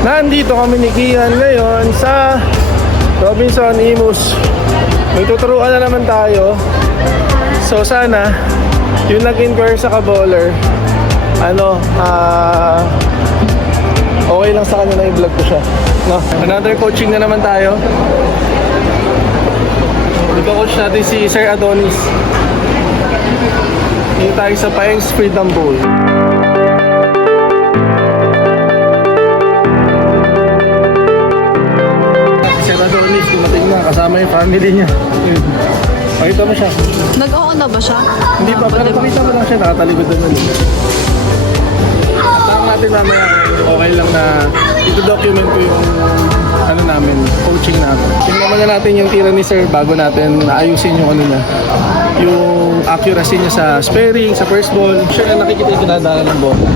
Nandito kami ni Kian ngayon sa Robinson Imus. May tuturuan na naman tayo. So sana yung nag-inquire sa ka-bowler, okay lang sa kanya na i-vlog ko siya, no? Another coaching na naman tayo. Dito coach natin si Sir Adonis. Dito tayo sa Paeng's Freedom Bowl. Sir Adonis, dumating na kasama yung family niya. Pakita mo siya. Nag-oo na ba siya? Hindi pa, pero pakita mo lang siya, nakatalikod na nun. Asahan natin mamaya, okay lang na ito-document ko yung namin, coaching namin. Tingnan muna natin yung tira ni Sir bago natin naayusin yung yung accuracy niya sa sparing, sa first ball. Sure na nakikita yung kinadaan ng bola.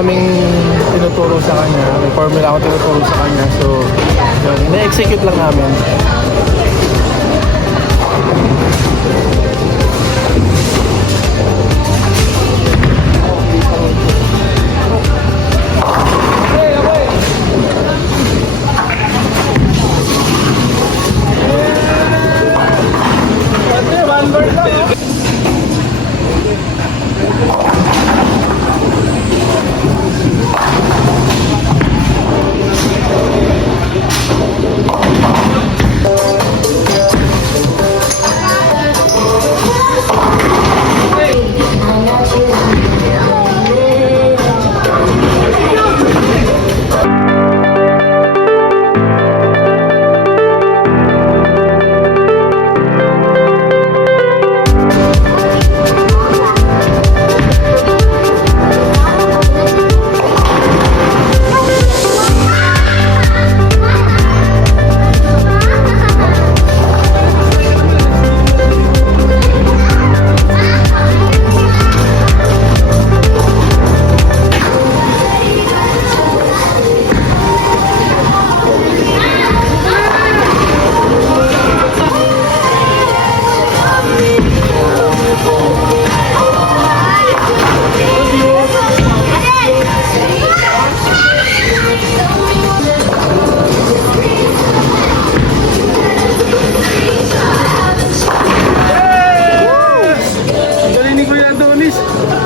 kaming tinuturo sa kanya. May formula ako tinuturo sa kanya. So, yun, ina-execute lang namin.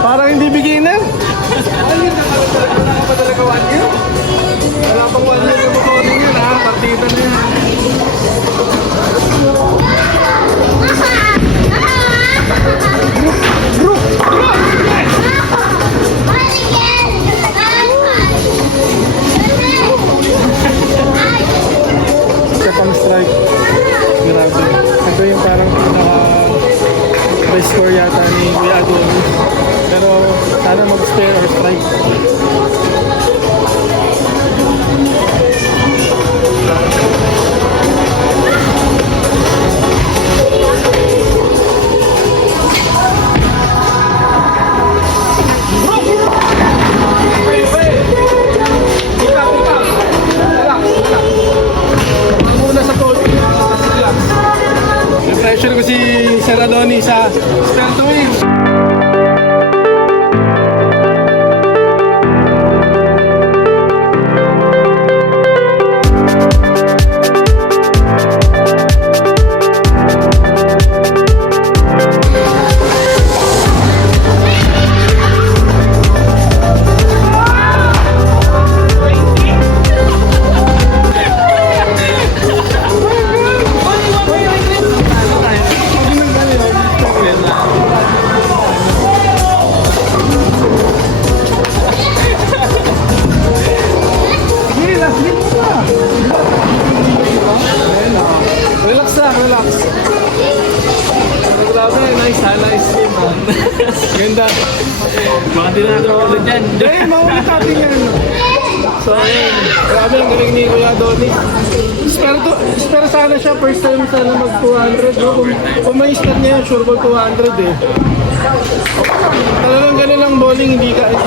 Parang hindi beginner. Wala pa talaga 1 year. Wala pang 1 year na motoring yun ha. Partida na yan. Second strike. Grabe. Ito yung parang best score yata ni Kuya Adonis. Pero sana mag-spare or strike. Pressure ko si Sir Adonis sa spare to win. Relax. Pero grabe, nice ha, nice team ha. Ganda. Baka di na natin ako dyan. Dahil, maulit natin yan. So, ayun. Grabe, ang galing ni Kuya Adonis. Pero sana siya, first time sana mag 200. No? Kung may start niya, sure ko 200 eh. Talagang ganun ang bowling, hindi talaga.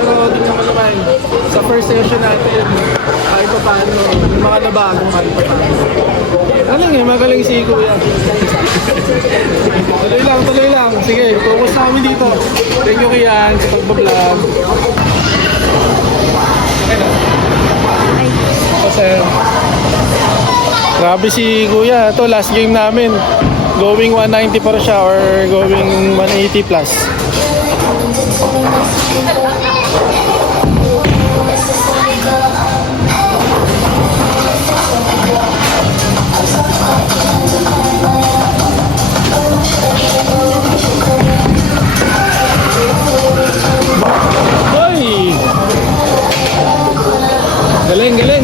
Pero di naman sa first session natin, kahit pa paano, yung mga nabago kahit pa paano. Magaling si Kuya. Tuloy lang. Sige, focus na kami dito. Thank you Kian sa pagbablog. Sir. Grabe si Kuya. Ito, last game namin. Going 190 pa siya or going 180 plus.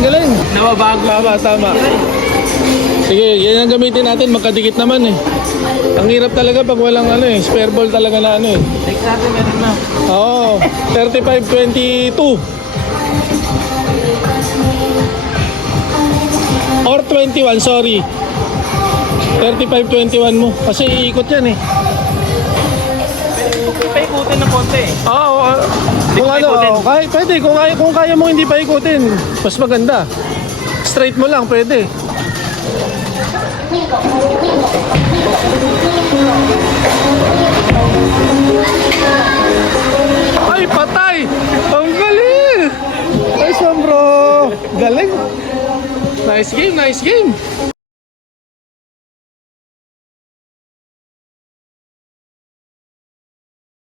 Galing. Nababago. Tama. Sige, yan ang gamitin natin. Magkadikit naman eh. Ang hirap talaga pag walang spare ball talaga na Take natin meron na. Oo, 35-22. Or 21, sorry. 35-21 mo. Kasi iikot yan eh. Paikutin ng konti. Oo, kung ano, ikutin. kahit pwede. Kung kaya mo hindi pa ikutin, mas maganda. Straight mo lang, pwede. Ay, patay! Ang galing! Nice one, bro! Galing! Nice game, nice game!